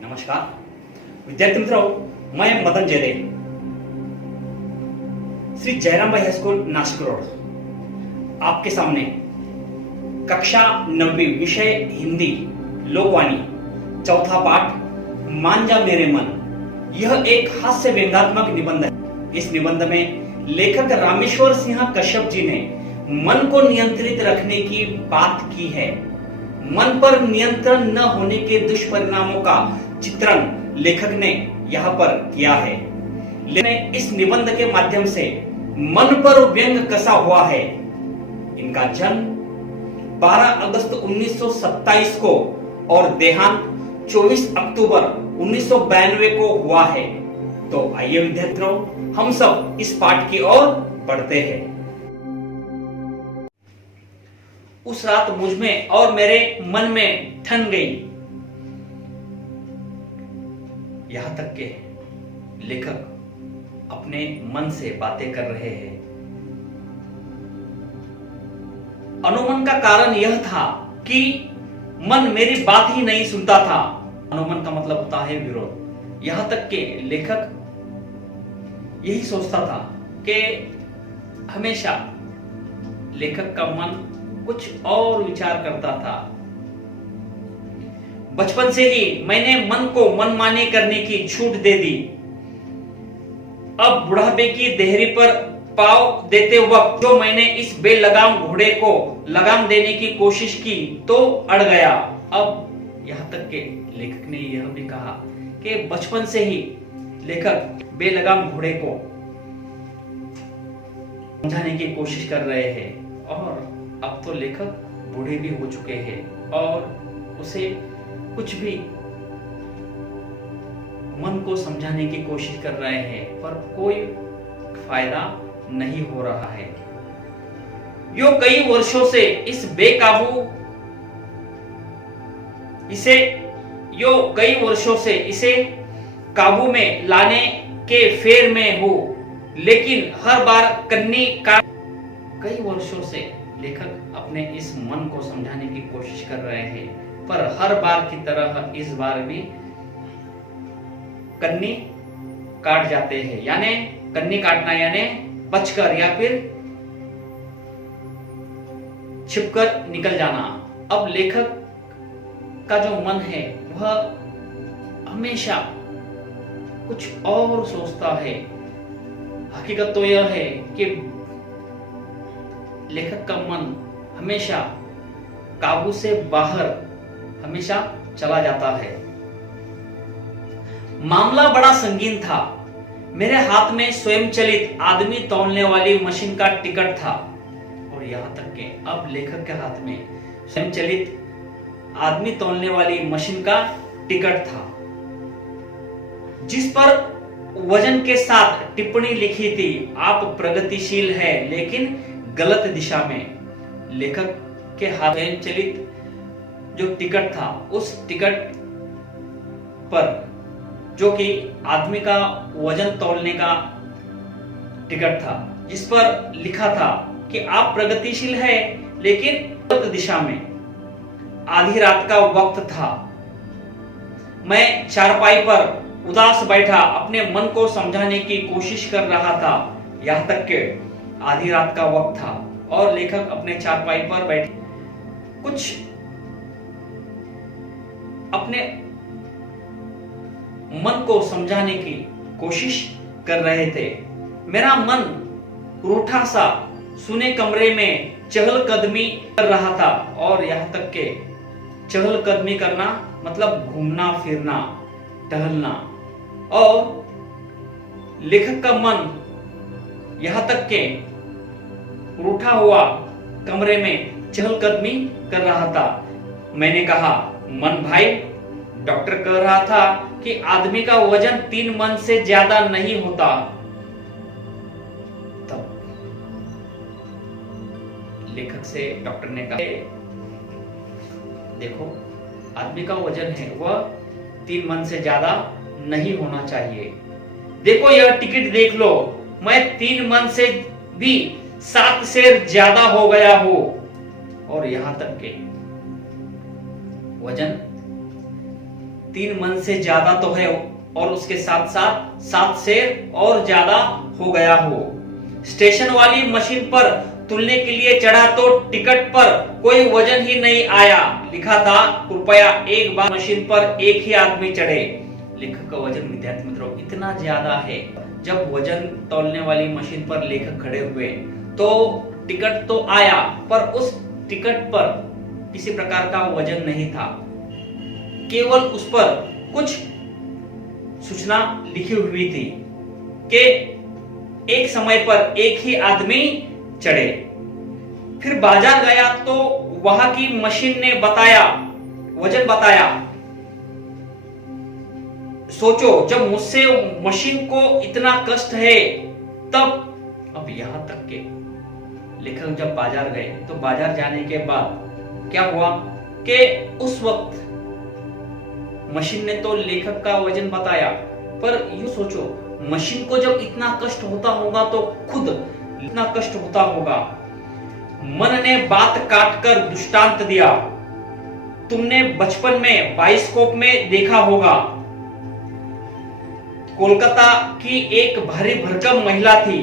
नमस्कार विद्यार्थी मित्रों, मैं मदन जेरे, श्री जयराम भाई हाई स्कूल नासिक रोड आपके सामने कक्षा 9वीं विषय हिंदी लोकवाणी चौथा पाठ मान जा मेरे मन। यह एक हास्य व्यंग्यात्मक निबंध है। इस निबंध में लेखक रामेश्वर सिंह कश्यप जी ने मन को नियंत्रित रखने की बात की है। मन पर नियंत्रण न होने के दुष्परिणामों का चित्रण लेखक ने यहाँ पर किया है। लेकिन इस निबंध के माध्यम से मन पर व्यंग कसा हुआ है। इनका जन्म 12 अगस्त 1927 को और देहांत 24 अक्टूबर 1992 को हुआ है। तो आइए विद्यार्थियों, हम सब इस पाठ की ओर बढ़ते हैं। उस रात मुझ में और मेरे मन में ठन गई। यहां तक के लेखक अपने मन से बातें कर रहे हैं। अनुमन का कारण यह था कि मन मेरी बात ही नहीं सुनता था। अनुमन का मतलब होता है विरोध। यहां तक के लेखक यही सोचता था कि हमेशा लेखक का मन कुछ और विचार करता था। बचपन से ही मैंने मन को मनमानी करने की छूट दे दी। अब बुढ़ापे की देहरी पर पांव देते वक्त जो मैंने इस बेलगाम घोड़े को लगाम देने की कोशिश की तो अड़ गया। अब यहां तक के लेखक ने यह भी कहा कि बचपन से ही लेखक बेलगाम घोड़े को समझाने की कोशिश कर रहे हैं और अब तो लेखक बूढ़े भी हो चुके हैं और उसे कुछ भी मन को समझाने की कोशिश कर रहे हैं पर कोई फायदा नहीं हो रहा है। यो कई वर्षों से इसे काबू में लाने के फेर में हो, लेकिन हर बार कई वर्षों से लेखक अपने इस मन को समझाने की कोशिश कर रहे हैं पर हर बार की तरह इस बार भी कन्नी काट जाते हैं। यानी कन्नी काटना यानी बचकर या फिर छिपकर निकल जाना। अब लेखक का जो मन है वह हमेशा कुछ और सोचता है। हकीकत तो यह है कि लेखक का मन हमेशा काबू से बाहर हमेशा चला जाता है। मामला बड़ा संगीन था। मेरे हाथ में स्वयंचलित आदमी तौलने वाली मशीन का टिकट था और यहां तक कि अब लेखक के हाथ में स्वयंचलित आदमी तौलने वाली मशीन का टिकट था जिस पर वजन के साथ टिप्पणी लिखी थी, आप प्रगतिशील है लेकिन गलत दिशा में। लेखक के हाथ में चलित जो टिकट था उस टिकट पर, जो कि आदमी का वजन तौलने का टिकट था, जिस पर लिखा था कि आप प्रगतिशील है लेकिन गलत दिशा में। आधी रात का वक्त था। मैं चारपाई पर उदास बैठा अपने मन को समझाने की कोशिश कर रहा था। यहां तक कि आधी रात का वक्त था और लेखक अपने चारपाई पर बैठे कुछ अपने मन को समझाने की कोशिश कर रहे थे। मेरा मन रूठा सा सुने कमरे में चहलकदमी कर रहा था और यहां तक के चहलकदमी करना मतलब घूमना फिरना टहलना, और लेखक का मन यहां तक के रूठा हुआ कमरे में चहलकदमी कर रहा था। मैंने कहा, मन भाई, डॉक्टर कह रहा था कि आदमी का वजन 3 मन से ज्यादा नहीं होता। तब लेखक से डॉक्टर ने कहा, देखो आदमी का वजन है वह 3 मन से ज्यादा नहीं होना चाहिए। देखो यह टिकट देख लो, मैं 3 मन से भी 7 सेर ज्यादा हो गया हो और यहां तक के वजन 3 मन से ज्यादा तो है और उसके साथ साथ 7 से और ज्यादा हो गया हो। स्टेशन वाली मशीन पर तुलने के लिए चढ़ा तो टिकट पर कोई वजन ही नहीं आया। लिखा था कृपया एक बार मशीन पर एक ही आदमी चढ़े। लेखक का वजन विद्यार्थी मित्रों इतना ज्यादा है, जब वजन तौलने वाली मशीन पर लेखक खड़े हुए तो टिकट तो आया, पर उस टिकट पर किसी प्रकार का वजन नहीं था, केवल उस पर कुछ सूचना लिखी हुई थी कि एक समय पर एक ही आदमी चढ़े। फिर बाजार गया तो वहां की मशीन ने बताया, वजन बताया। सोचो, जब मुझसे मशीन को इतना कष्ट है तब अब यहां तक के लेखक जब बाजार गए तो बाजार जाने के बाद क्या हुआ कि उस वक्त मशीन ने तो लेखक का वजन बताया, पर यूं सोचो मशीन को जब इतना कष्ट होता होगा तो खुद इतना कष्ट होता होगा। मन ने बात काटकर दृष्टांत दिया। तुमने बचपन में बाइस्कोप में देखा होगा, कोलकाता की एक भारी भरकम महिला थी।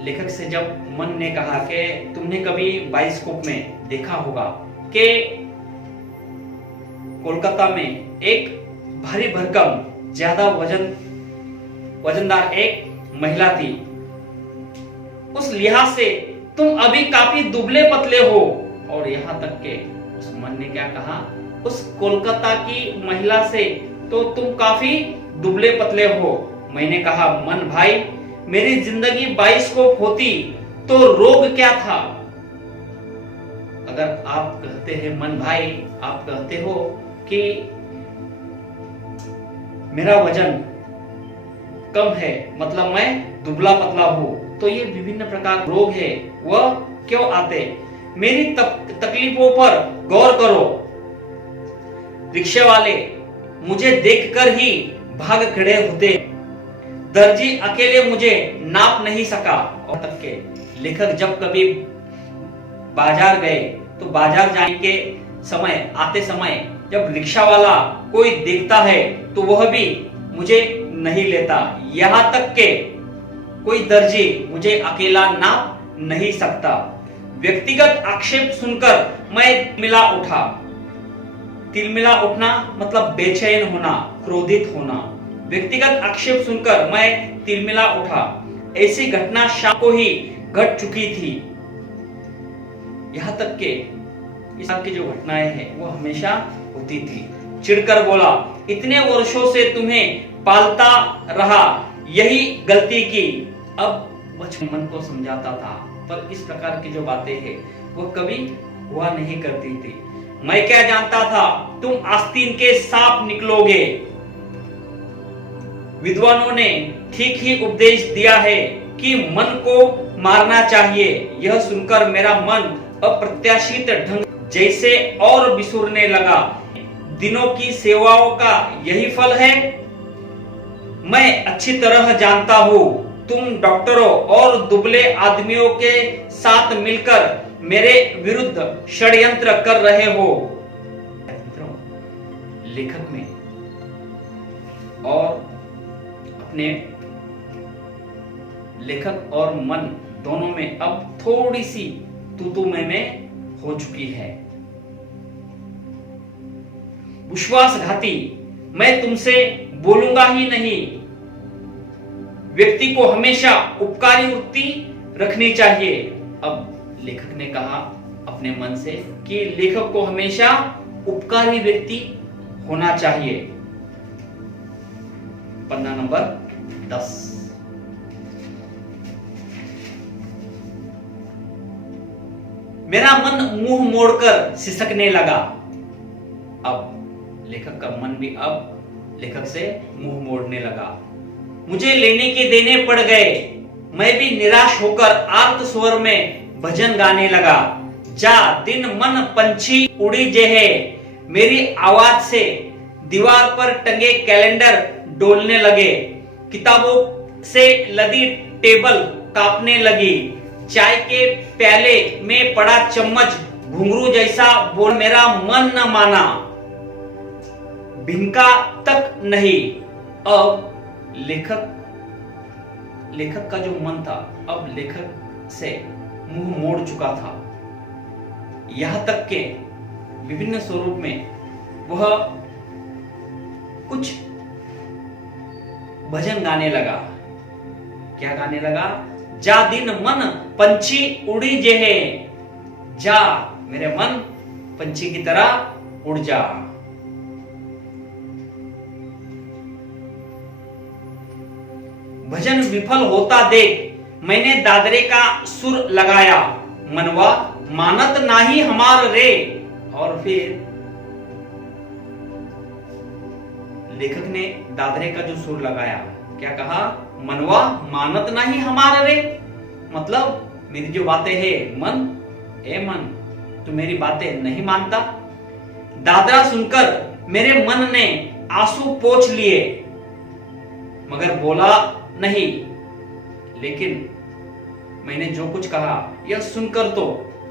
लेखक से जब मन ने कहा कि तुमने कभी बाइस्कोप में देखा होगा कि कोलकाता में एक भारी भरकम ज्यादा वजनदार एक महिला थी, उस लिहाज से तुम अभी काफी दुबले पतले हो। और यहां तक के उस मन ने क्या कहा, उस कोलकाता की महिला से तो तुम काफी दुबले पतले हो। मैंने कहा मन भाई, मेरी जिंदगी बाइस्कोप होती तो रोग क्या था। अगर आप कहते हैं मन भाई, आप कहते हो कि मेरा वजन कम है, मतलब मैं दुबला पतला हूं, तो ये विभिन्न प्रकार रोग है वह क्यों आते। मेरी तकलीफों पर गौर करो। रिक्शे वाले मुझे देखकर ही भाग खड़े होते, दर्जी अकेले मुझे नाप नहीं सका। और तक के लेखक जब कभी बाजार गए तो बाजार जाने के समय, आते समय जब रिक्शा वाला कोई देखता है तो वह भी मुझे नहीं लेता, यहां तक के कोई दर्जी मुझे अकेला नाप नहीं सकता। व्यक्तिगत आक्षेप सुनकर मैं तिलमिला उठा। तिलमिला उठना मतलब बेचैन होना, क्रोधित होना। व्यक्तिगत आक्षेप सुनकर मैं तिलमिला उठा। ऐसी घटना शाम को ही घट चुकी थी। यहां तक के इस की जो घटनाएं हैं वो हमेशा होती थी। चिढ़कर बोला, इतने वर्षों से तुम्हें पालता रहा, यही गलती की। अब बचपन मन को समझाता था, पर इस प्रकार की जो बातें हैं वो कभी हुआ नहीं करती थी। मैं क्या जानता था तुम आस्तीन के सांप निकलोगे। विद्वानों ने ठीक ही उपदेश दिया है कि मन को मारना चाहिए। यह सुनकर मेरा मन अप्रत्याशित ढंग जैसे और बिसुरने लगा। दिनों की सेवाओं का यही फल है। मैं अच्छी तरह जानता हूं तुम डॉक्टरों और दुबले आदमियों के साथ मिलकर मेरे विरुद्ध षड्यंत्र कर रहे हो। लेखक में और अपने लेखक और मन दोनों में अब थोड़ी सी तू में हो चुकी है। विश्वासघाती, मैं तुमसे बोलूंगा ही नहीं। व्यक्ति को हमेशा उपकारी वृत्ति रखनी चाहिए। अब लेखक ने कहा अपने मन से कि लेखक को हमेशा उपकारी व्यक्ति होना चाहिए। पन्ना नंबर 10। मेरा मन मुंह मोड़कर सिसकने लगा। अब लेखक का मन भी अब लेखक से मुंह मोड़ने लगा। मुझे लेने के देने पड़ गए। मैं भी निराश होकर आर्त स्वर में भजन गाने लगा। जा दिन मन पंछी उड़ी जे है। मेरी आवाज से दीवार पर टंगे कैलेंडर डोलने लगे। किताबों से लदी टेबल कांपने लगी। चाय के प्याले में पड़ा चम्मच घुंघरू जैसा बोल मेरा मन न माना, भिंका तक नहीं। अब लेखक का जो मन था अब लेखक से मुंह मोड़ चुका था। यहां तक के विभिन्न स्वरूप में वह कुछ भजन गाने लगा। क्या गाने लगा? जा दिन मन पंछी उड़ी जे है, जा मेरे मन पंछी की तरह उड़ जा। भजन विफल होता देख मैंने दादरे का सुर लगाया, मनवा मानत नाही हमार रे। और फिर लेखक ने दादरे का जो सुर लगाया, क्या कहा? मनवा मानत नाही हमार रे, मतलब मेरी जो बातें हैं मन, ए मन तू मेरी बातें नहीं मानता। दादरा सुनकर मेरे मन ने आंसू पोंछ लिए, मगर बोला नहीं। लेकिन मैंने जो कुछ कहा यह सुनकर तो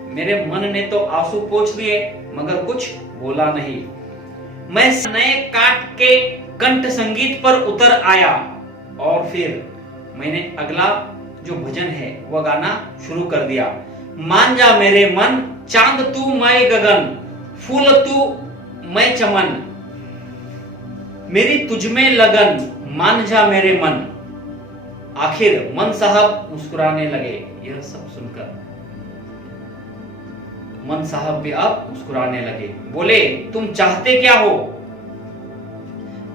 मेरे मन ने तो आंसू पोंछ लिए, मगर कुछ बोला नहीं। मैं नए काट के कंठ संगीत पर उतर आया और फिर मैंने अगला जो भजन है वह गाना शुरू कर दिया। मान जा मेरे मन, चांद तू मैं गगन, फूल तू मैं चमन, मेरी तुझ में लगन, मान जा मेरे मन। आखिर मन साहब मुस्कुराने लगे। यह सब सुनकर मन साहब भी अब मुस्कुराने लगे। बोले, तुम चाहते क्या हो?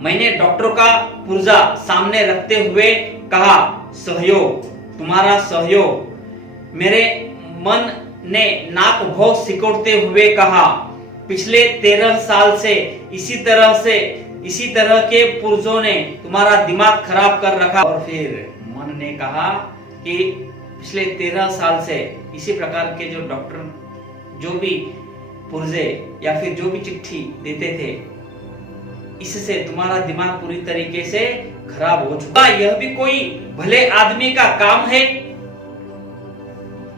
मैंने डॉक्टर का पुर्जा सामने रखते हुए कहा, सहयोग, तुम्हारा सहयोग। मेरे मन ने नाक भौं सिकोड़ते हुए कहा, पिछले 13 साल से इसी तरह के पुर्जों ने तुम्हारा दिमाग खराब कर रखा। और फिर मन ने कहा कि पिछले 13 साल से इसी प्रकार के जो डॉक्टर जो भी पुर्जे या फिर जो भी चिट्ठी देते थे, इससे तुम्हारा दिमाग पूरी तरीके से खराब हो चुका। यह भी कोई भले आदमी का काम है?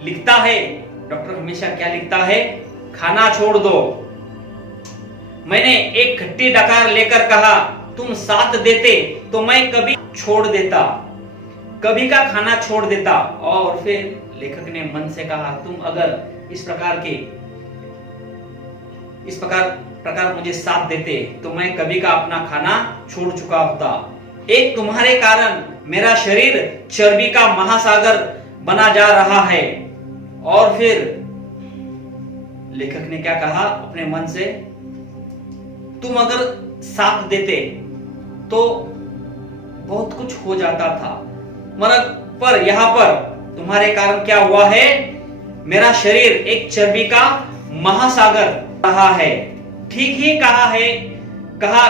लिखता है डॉक्टर हमेशा क्या लिखता है? खाना छोड़ दो। मैंने एक खट्टी डकार लेकर कहा, तुम साथ देते तो मैं कभी छोड़ देता, कभी का खाना छोड़ देता। और फिर लेखक ने मन से कहा, तुम अगर इस प्रकार मुझे साथ देते तो मैं कभी का अपना खाना छोड़ चुका होता। एक तुम्हारे कारण मेरा शरीर चर्बी का महासागर बना जा रहा है। और फिर लेखक ने क्या कहा अपने मन से? तुम अगर साथ देते तो बहुत कुछ हो जाता था, मगर पर यहाँ पर तुम्हारे कारण क्या हुआ है? मेरा शरीर एक चर्बी का महासागर रहा है। ठीक ही कहा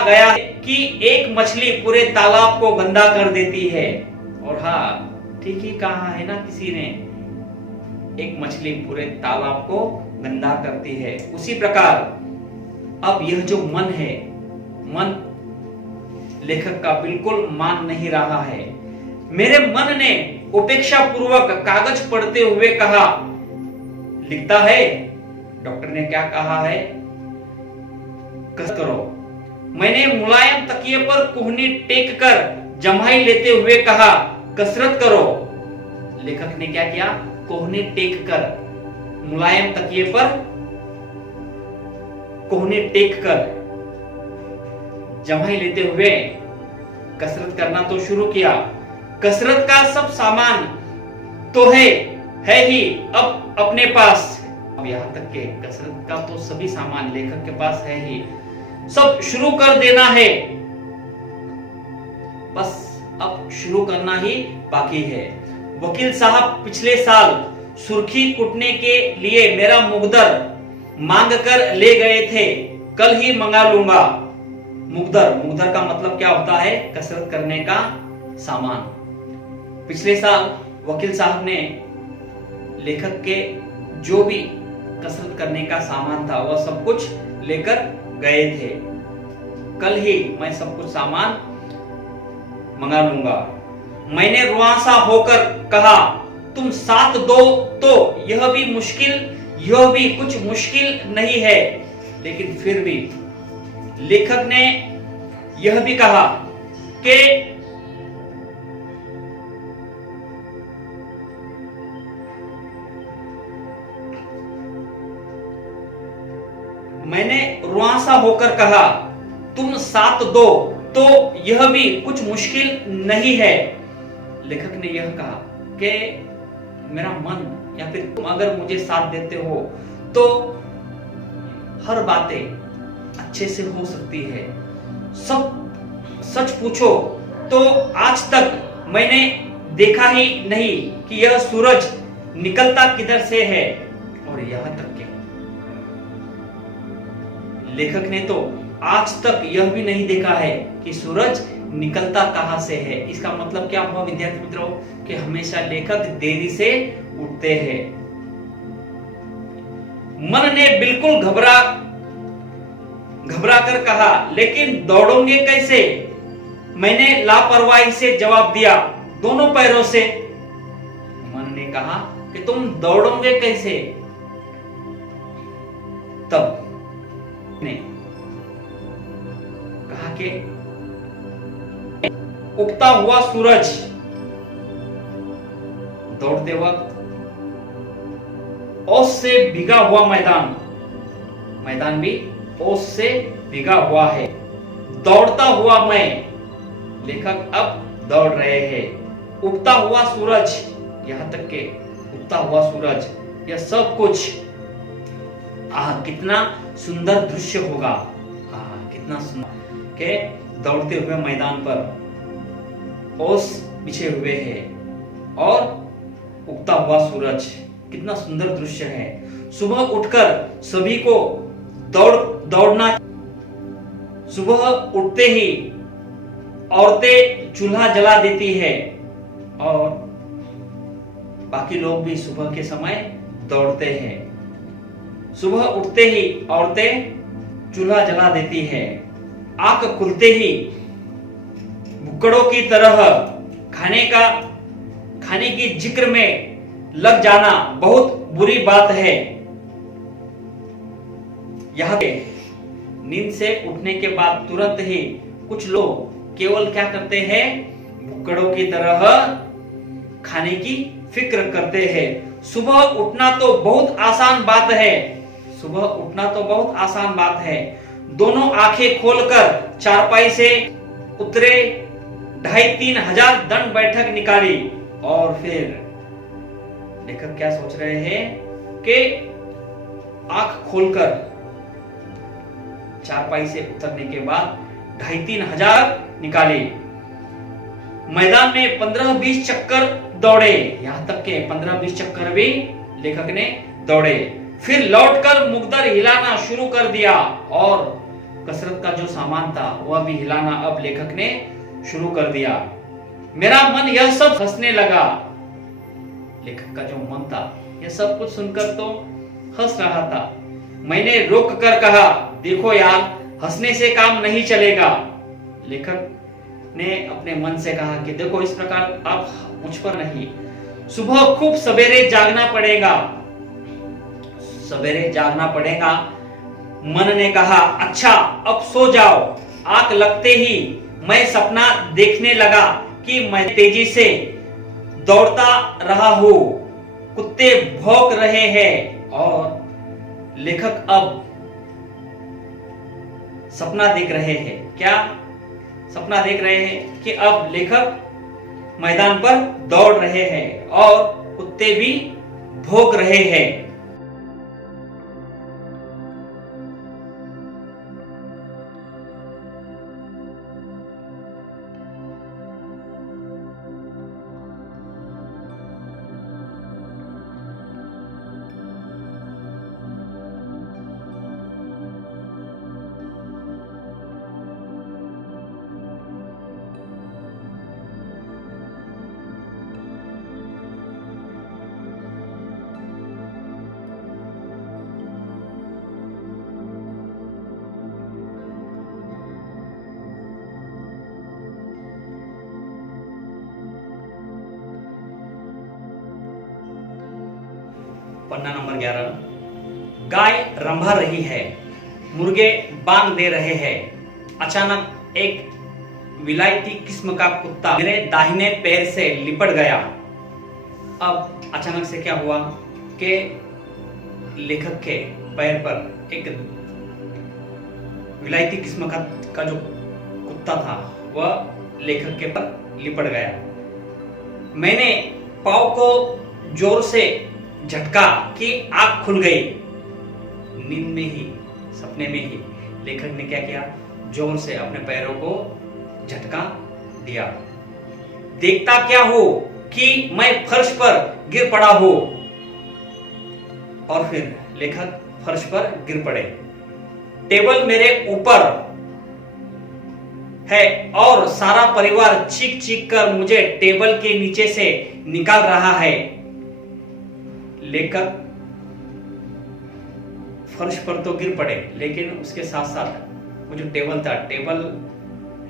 गया है कि एक मछली पूरे तालाब को गंदा कर देती है। और हाँ, ठीक ही कहा है ना किसी ने, एक मछली पूरे तालाब को गंदा करती है। उसी प्रकार अब यह जो मन है, मन लेखक का बिल्कुल मान नहीं रहा है। मेरे मन ने उपेक्षा पूर्वक कागज पढ़ते हुए कहा, लिखता है डॉक्टर ने क्या कहा है? कसरत करो। मैंने मुलायम तकिए पर कोहनी टेक कर जम्हाई लेते हुए कहा, कसरत करो। लेखक ने क्या किया? कोहनी टेक कर, मुलायम तकिए पर कोहनी टेक कर जम्हाई लेते हुए कसरत करना तो शुरू किया। कसरत का सब सामान तो है ही अब अपने पास। अब यहां तक के कसरत का तो सभी सामान लेखक के पास है ही, सब शुरू कर देना है, बस अब शुरू करना ही बाकी है। वकील साहब पिछले साल सुर्खी कुटने के लिए मेरा मुकद्दर मांग कर ले गए थे, कल ही मंगा लूंगा। मुकद्दर का मतलब क्या होता है? कसरत करने का सामान। पिछले साल वकील साहब ने लेखक के जो भी कसरत करने का सामान था वह सब कुछ लेकर गए थे, कल ही मैं सब कुछ सामान मंगा लूंगा। मैंने रुआंसा होकर कहा, तुम साथ दो तो यह भी मुश्किल यह भी कुछ मुश्किल नहीं है। लेकिन फिर भी लेखक ने यह भी कहा कि मैंने रुआंसा होकर कहा, तुम साथ दो तो यह भी कुछ मुश्किल नहीं है। लेखक ने यह कहा कि मेरा मन या फिर तुम अगर मुझे साथ देते हो तो हर बातें अच्छे से हो सकती है। सब सच पूछो तो आज तक मैंने देखा ही नहीं कि यह सूरज निकलता किधर से है। और यहां तक के लेखक ने तो आज तक यह भी नहीं देखा है कि सूरज निकलता कहां से है। इसका मतलब क्या हुआ विद्यार्थी मित्रों कि हमेशा लेखक देरी से उठते हैं। मन ने बिल्कुल घबरा कर कहा, लेकिन दौड़ोगे कैसे? मैंने लापरवाही से जवाब दिया, दोनों पैरों से। मन ने कहा कि तुम दौड़ोगे कैसे? तब ने कहा कि उगता हुआ सूरज दौड़ते वक्त ओस से भीगा हुआ मैदान भी ओस से भीगा हुआ है। दौड़ता हुआ मैं, लेखक अब दौड़ रहे हैं। उगता हुआ सूरज, यहां तक के उगता हुआ सूरज, यह सब कुछ कितना सुंदर दृश्य होगा। कितना सुंदर के दौड़ते हुए मैदान पर ओस बिछे हुए हैं और उगता हुआ सूरज, कितना सुंदर दृश्य है। सुबह उठकर सभी को दौड़ना। सुबह उठते ही औरतें चूल्हा जला देती है और बाकी लोग भी सुबह के समय दौड़ते हैं। सुबह उठते ही औरतें चूल्हा जला देती है। आंख खुलते ही भुक्कड़ों की तरह खाने की जिक्र में लग जाना बहुत बुरी बात है। यह नींद से उठने के बाद तुरंत ही कुछ लोग केवल क्या करते हैं, भुक्कड़ों की तरह खाने की फिक्र करते हैं। सुबह उठना तो बहुत आसान बात है। सुबह उठना तो बहुत आसान बात है। दोनों आंखें खोलकर चारपाई से उतरे, 2,500-3 हजार दंड बैठक निकाली और फिर लेखक क्या सोच रहे हैं कि आंख खोलकर चारपाई से उतरने के बाद 2,500-3 हजार निकाले। मैदान में 15-20 चक्कर दौड़े, यहां तक के 15-20 चक्कर भी लेखक ने दौड़े। फिर लौटकर मुकद्दर हिलाना शुरू कर दिया और कसरत का जो सामान था वह भी हिलाना अब लेखक ने शुरू कर दिया। मेरा मन यह सब हंसने लगा। लेखक का जो मन था यह सब कुछ सुनकर तो हंस रहा था। मैंने रोक कर कहा, देखो यार, हंसने से काम नहीं चलेगा। लेखक ने अपने मन से कहा कि देखो, इस प्रकार आप मुझ पर नहीं, सुबह खूब सवेरे जागना पड़ेगा। सवेरे जागना पड़ेगा। मन ने कहा, अच्छा अब सो जाओ। आंख लगते ही मैं सपना देखने लगा कि मैं तेजी से दौड़ता रहा हूं, कुत्ते भौंक रहे हैं और लेखक अब सपना देख रहे हैं। क्या सपना देख रहे हैं कि अब लेखक मैदान पर दौड़ रहे हैं और कुत्ते भी भौंक रहे हैं। पन्ना नंबर 11। गाय रंभा रही है, मुर्गे बांग दे रहे हैं। अचानक एक विलायती किस्म का कुत्ता मेरे दाहिने पैर से लिपट गया। अब अचानक से क्या हुआ कि लेखक के पैर पर एक विलायती किस्म का जो कुत्ता था वह लेखक के पर लिपट गया। मैंने पाँव को जोर से झटका कि आंख खुल गई। नींद में ही, सपने में ही लेखक ने क्या किया, जोर से अपने पैरों को झटका दिया। देखता क्या हो कि मैं फर्श पर गिर पड़ा हूं। और फिर लेखक फर्श पर गिर पड़े। टेबल मेरे ऊपर है और सारा परिवार चीख चीख कर मुझे टेबल के नीचे से निकाल रहा है। लेखक फर्श पर तो गिर पड़े, लेकिन उसके साथ साथ वो जो टेबल था, टेबल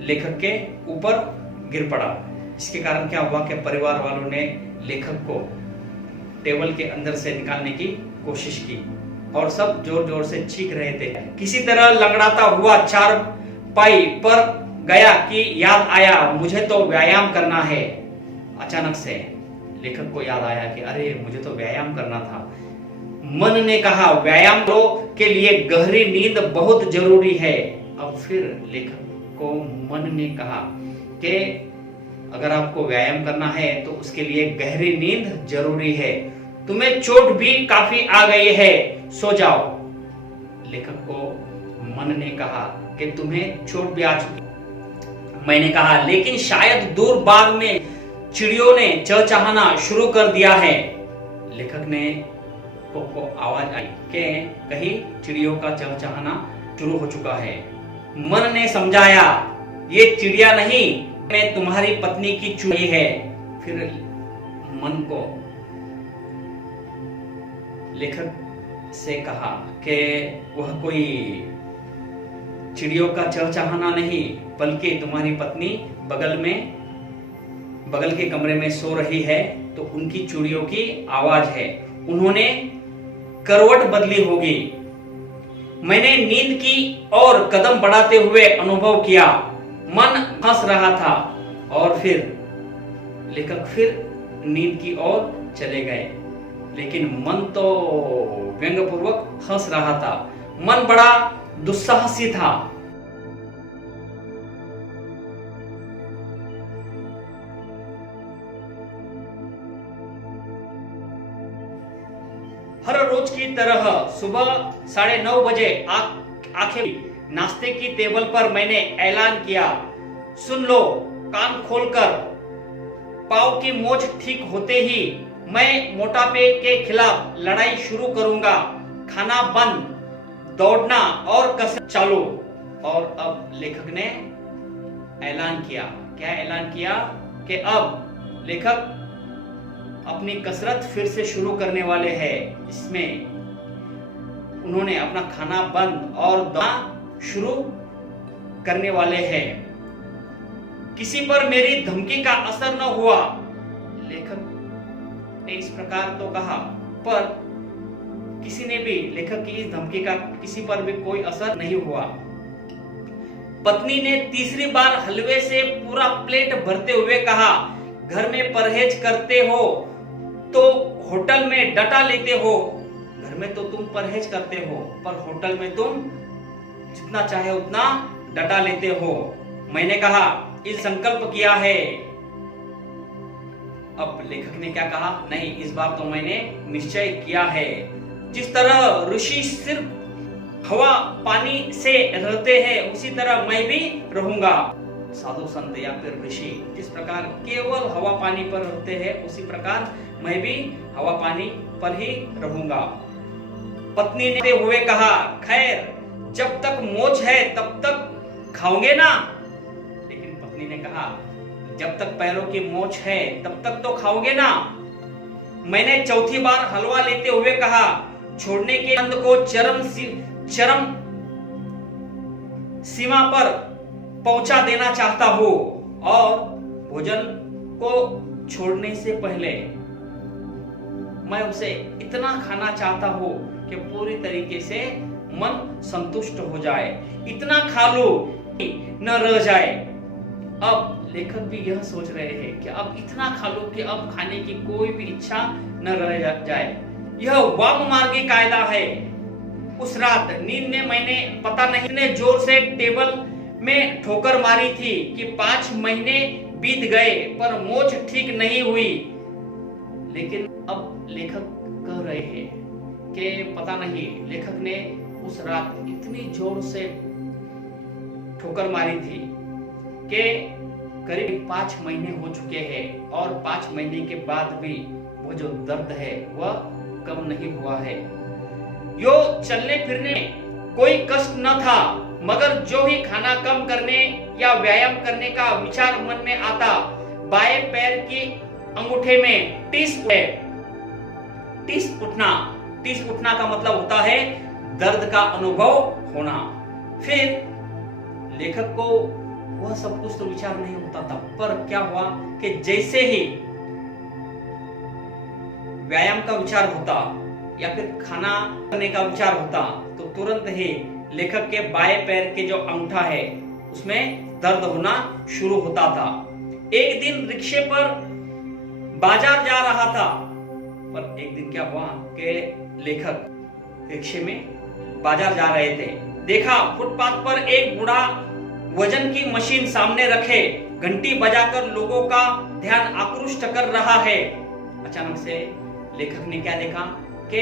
लेखक के ऊपर गिर पड़ा। इसके कारण क्या हुआ कि परिवार वालों ने लेखक को टेबल के अंदर से निकालने की कोशिश की और सब जोर जोर से चीख रहे थे। किसी तरह लंगड़ाता हुआ चारपाई पर गया कि याद आया मुझे तो व्यायाम करना है। अचानक से लेखक को याद आया कि अरे मुझे तो व्यायाम करना था। मन ने कहा व्यायाम के लिए गहरी नींद बहुत जरूरी है। अब फिर लेखक को मन ने कहा कि अगर आपको व्यायाम करना है तो उसके लिए गहरी नींद जरूरी है। तुम्हें चोट भी काफी आ गई है, सो जाओ। लेखक को मन ने कहा कि तुम्हें चोट भी आ चुकी। मैंने कहा लेकिन शायद दूर बाग में चिड़ियों ने चहचहाना शुरू कर दिया है। लेखक ने को आवाज आई कि कहीं चिड़ियों का चहचहाना शुरू हो चुका है। मन ने समझाया ये चिड़िया नहीं, मैं तुम्हारी पत्नी की चुड़ी है। फिर मन को लेखक से कहा कि वह कोई चिड़ियों का चहचहाना नहीं, बल्कि तुम्हारी पत्नी बगल के कमरे में सो रही है तो उनकी चूड़ियों की आवाज है। उन्होंने करवट बदली होगी। मैंने नींद की और कदम बढ़ाते हुए अनुभव किया। मन हंस रहा था और फिर लेखक फिर नींद की ओर चले गए, लेकिन मन तो व्यंग्यपूर्वक हंस रहा था। मन बड़ा दुस्साहसी था। हर रोज की तरह सुबह 9:30 बजे आंखें नाश्ते की टेबल पर मैंने ऐलान किया, सुन लो कान खोलकर, पाव की मोच ठीक होते ही मैं मोटापे के खिलाफ लड़ाई शुरू करूंगा। खाना बंद, दौड़ना और कसरत चालू। और अब लेखक ने ऐलान किया, क्या ऐलान किया कि अब लेखक अपनी कसरत फिर से शुरू करने वाले हैं। इसमें उन्होंने अपना खाना बंद और दौड़ना शुरू करने वाले हैं। किसी पर मेरी धमकी का असर न हुआ। लेखक ने इस प्रकार तो कहा, पर किसी ने भी लेखक की इस धमकी का किसी पर भी कोई असर नहीं हुआ। पत्नी ने तीसरी बार हलवे से पूरा प्लेट भरते हुए कहा, घर में परहेज करते हो तो होटल में डटा लेते हो। घर में तो तुम परहेज करते हो, पर होटल में तुम जितना चाहे उतना डटा लेते हो। मैंने कहा इस संकल्प किया है। अब लेखक ने क्या कहा, नहीं इस बार तो मैंने निश्चय किया है। जिस तरह ऋषि सिर्फ हवा पानी से रहते हैं, उसी तरह मैं भी रहूंगा। साधु संत या फिर ऋषि जिस प्रकार केवल हवा पानी पर रहते हैं, उसी प्रकार मैं भी हवा पानी पर ही रहूंगा। पत्नी ने हुए कहा, खैर जब तक मोच है तब तक खाओगे ना। लेकिन पत्नी ने कहा, जब तक पैरों की मोच है तब तक तो खाओगे ना। मैंने चौथी बार हलवा लेते हुए कहा, छोड़ने के अंत को चरम सीमा पर पहुंचा देना चाहता हूं और भोजन को छोड़ने से पहले मैं उसे इतना खाना चाहता हूं कि पूरी तरीके से मन संतुष्ट हो जाए, इतना खा लो न रह जाए। अब लेखक भी यह सोच रहे हैं कि अब इतना खा लो कि अब खाने की कोई भी इच्छा न रह जाए। यह वाम मार्गी कायदा है। उस रात नींद ने मैंने पता नहीं कितने जोर से टेबल में ठोकर मारी थी कि 5 महीने बीत गए पर मोच ठीक नहीं हुई। लेकिन अब लेखक कह रहे हैं कि पता नहीं लेखक ने उस रात इतनी जोर से ठोकर मारी थी कि करीब 5 महीने हो चुके हैं और 5 महीने के बाद भी वो जो दर्द है वह कम नहीं हुआ है। यो चलने फिरने कोई कष्ट न था, मगर जो ही खाना कम करने या व्यायाम करने का विचार मन में आता, बाएं पैर की अंगूठे में टीस उठना का मतलब होता है दर्द का अनुभव होना। फिर लेखक को वह सब कुछ तो विचार नहीं होता था, पर क्या हुआ कि जैसे ही व्यायाम का विचार होता या फिर खाना करने का विचार होता तो तुरंत ही लेखक के बाएं पैर के जो अंगूठा है उसमें दर्द होना शुरू होता था। एक दिन रिक्शे पर बाजार जा रहा था, पर एक दिन क्या हुआ कि लेखक रिक्शे में बाजार जा रहे थे। देखा फुटपाथ पर एक बूढ़ा वजन की मशीन सामने रखे घंटी बजाकर लोगों का ध्यान आकृष्ट कर रहा है। अचानक से लेखक ने क्या देखा कि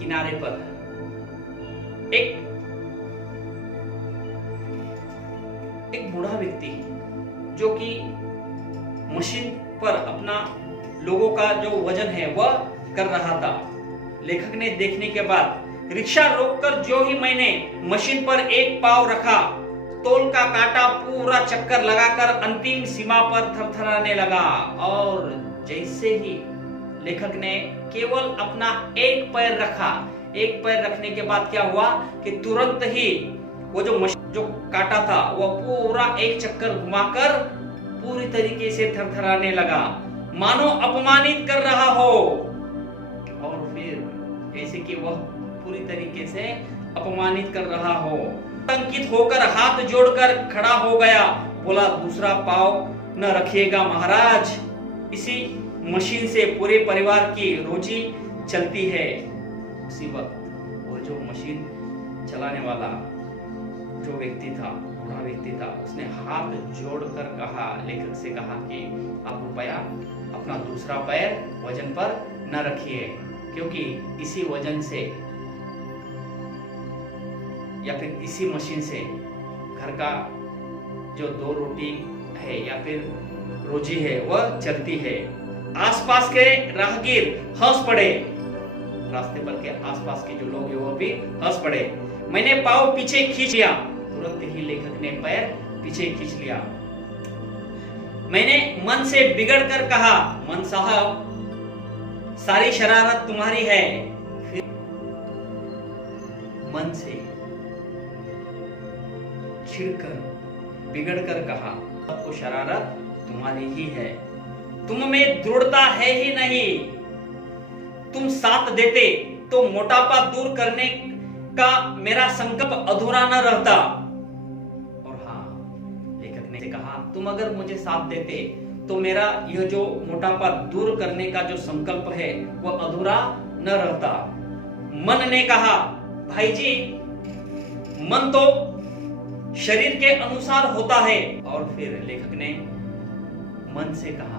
किनारे पर एक बूढ़ा व्यक्ति जो कि मशीन पर अपना लोगों का जो वजन है वह कर रहा था। लेखक ने देखने के बाद रिक्शा रोककर जो ही मैंने मशीन पर एक पांव रखा, तोल का कांटा पूरा चक्कर लगाकर अंतिम सीमा पर थरथराने लगा। और जैसे ही लेखक ने केवल अपना एक पैर रखा, एक पैर रखने के बाद क्या हुआ कि तुरंत ही वो जो काटा था वह पूरा एक चक्कर घुमाकर पूरी तरीके से थरथराने लगा, मानो अपमानित कर रहा हो। और फिर ऐसे कि वह पूरी तरीके से अपमानित कर रहा हो। अंकित होकर हाथ जोड़कर खड़ा हो गया, बोला दूसरा पाव न रखिएगा महाराज, इसी मशीन से पूरे परिवार की रोजी चलती है। उसी वक्त वो जो मशीन चलाने वाला जो व्यक्ति था, बूढ़ा व्यक्ति था, उसने हाथ जोड़कर कहा, लेखक से कहा कि आप रुपया अपना दूसरा पैर वजन पर न रखिए, क्योंकि इसी वजन से या फिर इसी मशीन से घर का जो 2 रोटी है या फिर रोजी है वह चलती है। आसपास के राहगीर हंस पड़े, रास्ते पर के आसपास के जो लोग हैं वो भी हंस पड़े। मैंने पाँव पीछे खींच लिया, तुरंत ही लेखक ने पैर पीछे खींच लिया। मैंने मन से बिगड़ कर कहा, मन साहब सारी शरारत तुम्हारी है। फिर मन से चिढ़कर बिगड़ कर कहा, सबको शरारत तुम्हारी ही है, तुम में दृढ़ता है ही नहीं। तुम साथ देते तो मोटापा दूर करने का मेरा संकल्प अधूरा न रहता। और हाँ, लेखक ने कहा, तुम अगर मुझे साथ देते तो मेरा यह जो मोटापा दूर करने का जो संकल्प है वह अधूरा न रहता। मन ने कहा, भाई जी मन तो शरीर के अनुसार होता है। और फिर लेखक ने मन से कहा,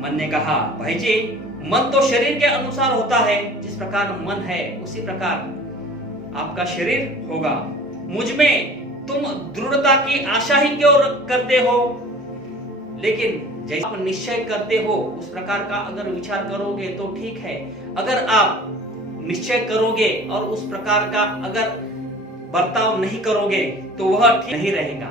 मन ने कहा, भाई जी मन तो शरीर के अनुसार होता है, जिस प्रकार मन है उसी प्रकार आपका शरीर होगा। मुझ में तुम दृढ़ता की आशा ही क्यों करते हो? लेकिन जैसे आप निश्चय करते हो उस प्रकार का अगर विचार करोगे तो ठीक है, अगर आप निश्चय करोगे और उस प्रकार का अगर बर्ताव नहीं करोगे तो वह ठीक नहीं रहेगा।